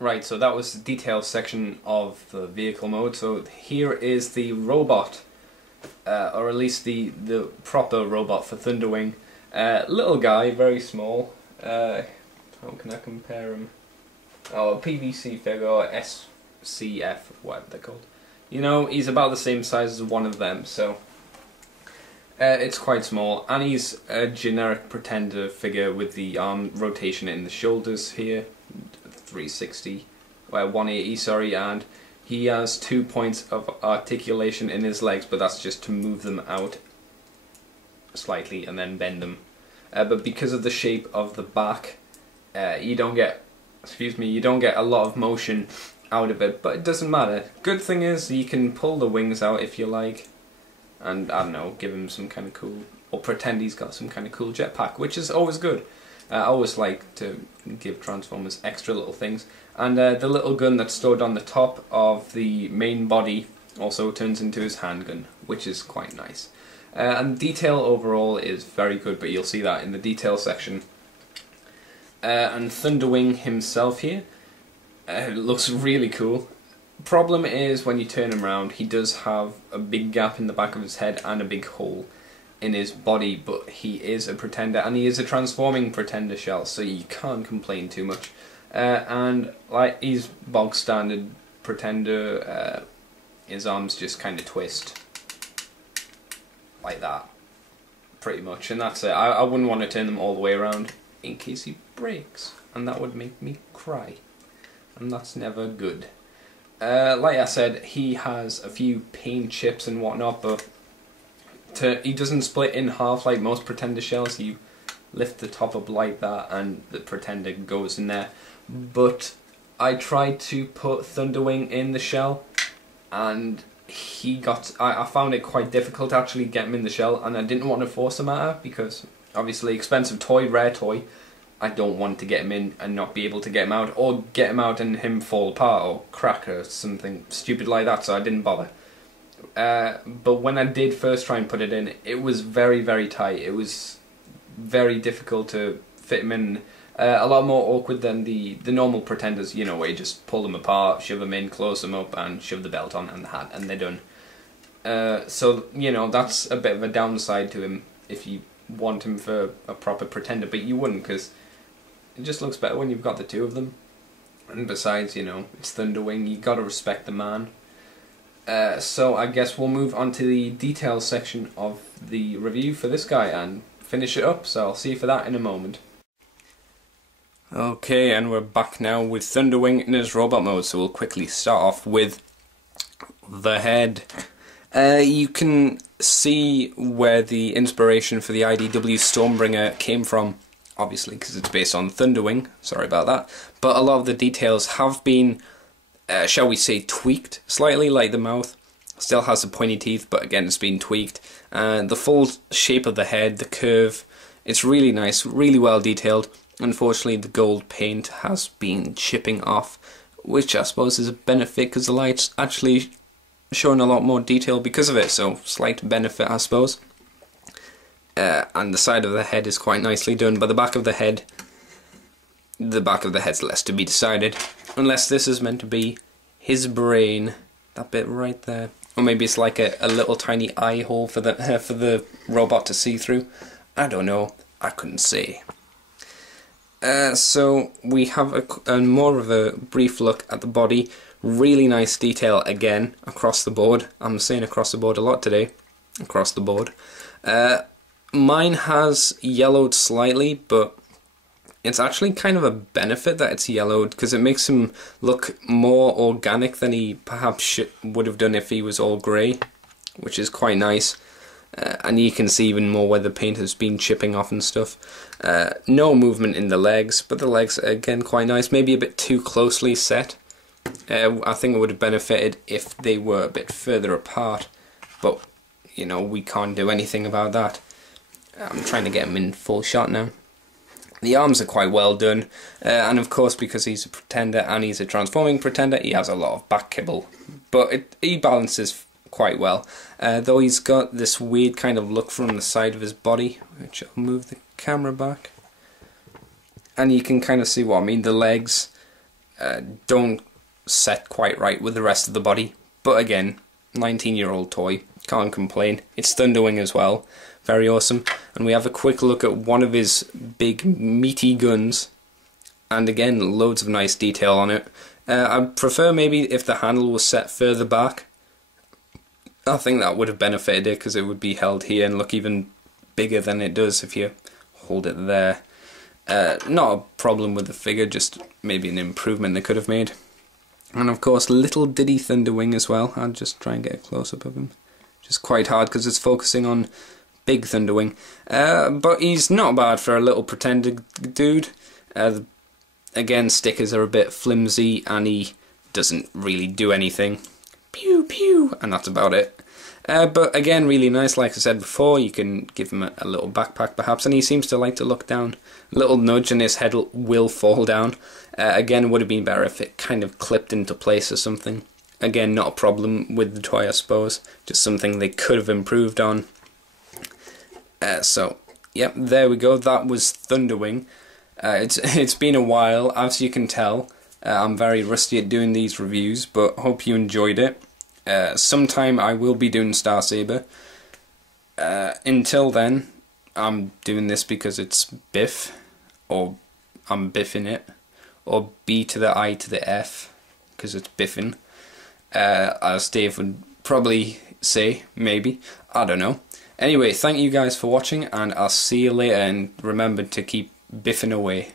Right, so that was the details section of the vehicle mode. So here is the robot, or at least the proper robot for Thunderwing. Little guy, very small. How can I compare him? Oh, a PVC figure, or SCF, whatever they're called. You know, he's about the same size as one of them, so it's quite small. And he's a generic Pretender figure with the arm rotation in the shoulders here. 360, well 180, sorry, and he has 2 points of articulation in his legs, but that's just to move them out slightly and then bend them. But because of the shape of the back, you don't get a lot of motion out of it, but it doesn't matter. Good thing is you can pull the wings out if you like, and I don't know, give him some kind of cool, or pretend he's got some kind of cool jetpack, which is always good. I always like to give Transformers extra little things. And the little gun that's stored on the top of the main body also turns into his handgun, which is quite nice. And detail overall is very good, but you'll see that in the detail section. And Thunderwing himself here looks really cool. Problem is, when you turn him around, he does have a big gap in the back of his head and a big hole in his body, but he is a Pretender, and he is a transforming Pretender shell, so you can't complain too much. And like, he's bog standard Pretender. His arms just kind of twist like that, pretty much, and that's it. I wouldn't want to turn them all the way around in case he breaks, and that would make me cry, and that's never good. Like I said, he has a few paint chips and whatnot, but he doesn't split in half like most Pretender shells. You lift the top up like that and the Pretender goes in there. But I tried to put Thunderwing in the shell, and I found it quite difficult to actually get him in the shell, and I didn't want to force the matter because obviously expensive toy, rare toy. I don't want to get him in and not be able to get him out, or get him out and him fall apart or crack or something stupid like that, so I didn't bother. But when I did first try and put it in, it was very, very tight. It was very difficult to fit him in. A lot more awkward than the normal Pretenders, you know, where you just pull them apart, shove them in, close them up, and shove the belt on and the hat, and they're done. So, you know, that's a bit of a downside to him if you want him for a proper Pretender, but you wouldn't, because it just looks better when you've got the two of them. And besides, you know, it's Thunderwing, you gotta respect the man. So I guess we'll move on to the details section of the review for this guy and finish it up, so I'll see you for that in a moment. Okay, and we're back now with Thunderwing in his robot mode, so we'll quickly start off with the head. You can see where the inspiration for the IDW Stormbringer came from, obviously, because it's based on Thunderwing, sorry about that, but a lot of the details have been shall we say, tweaked slightly, like the mouth. Still has the pointy teeth, but again, it's been tweaked. The full shape of the head, the curve, it's really nice, really well detailed. Unfortunately, the gold paint has been chipping off, which I suppose is a benefit because the light's actually showing a lot more detail because of it, so slight benefit, I suppose. And the side of the head is quite nicely done, but the back of the head's less to be decided, unless this is meant to be his brain, that bit right there, or maybe it's like a little tiny eye hole for the robot to see through. I don't know, I couldn't say. So we have a more of a brief look at the body. Really nice detail again across the board. I'm saying across the board a lot today. Across the board. Mine has yellowed slightly, but it's actually kind of a benefit that it's yellowed because it makes him look more organic than he perhaps would have done if he was all grey, which is quite nice. And you can see even more where the paint has been chipping off and stuff. No movement in the legs, but the legs are again quite nice, maybe a bit too closely set. I think it would have benefited if they were a bit further apart, but you know, we can't do anything about that. I'm trying to get him in full shot now. The arms are quite well done, and of course because he's a Pretender and he's a transforming Pretender, he has a lot of back kibble, but he balances quite well, though he's got this weird kind of look from the side of his body, which I'll move the camera back, and you can kind of see what I mean. The legs, don't set quite right with the rest of the body. But again, 19-year-old toy, can't complain. It's Thunderwing as well, very awesome. And we have a quick look at one of his big meaty guns, and again, loads of nice detail on it. I prefer maybe if the handle was set further back. I think that would have benefited it, because it would be held here and look even bigger than it does if you hold it there. Not a problem with the figure, just maybe an improvement they could have made. And of course, little Diddy Thunderwing as well. I'll just try and get a close-up of him. Just quite hard because it's focusing on big Thunderwing. But he's not bad for a little pretender dude. Again, stickers are a bit flimsy and he doesn't really do anything. Pew pew, and that's about it. But again, really nice. Like I said before, you can give him a little backpack perhaps, and he seems to like to look down. A little nudge and his head will fall down. Again, would have been better if it kind of clipped into place or something. Again, not a problem with the toy, I suppose. Just something they could have improved on. So, yep, there we go. That was Thunderwing. It's been a while, as you can tell. I'm very rusty at doing these reviews, but hope you enjoyed it. Sometime I will be doing Star Saber. Until then, I'm doing this because it's Biff, or I'm biffing it, or B to the I to the F, because it's biffing. As Dave would probably say, maybe. I don't know. Anyway, thank you guys for watching, and I'll see you later, and remember to keep biffing away.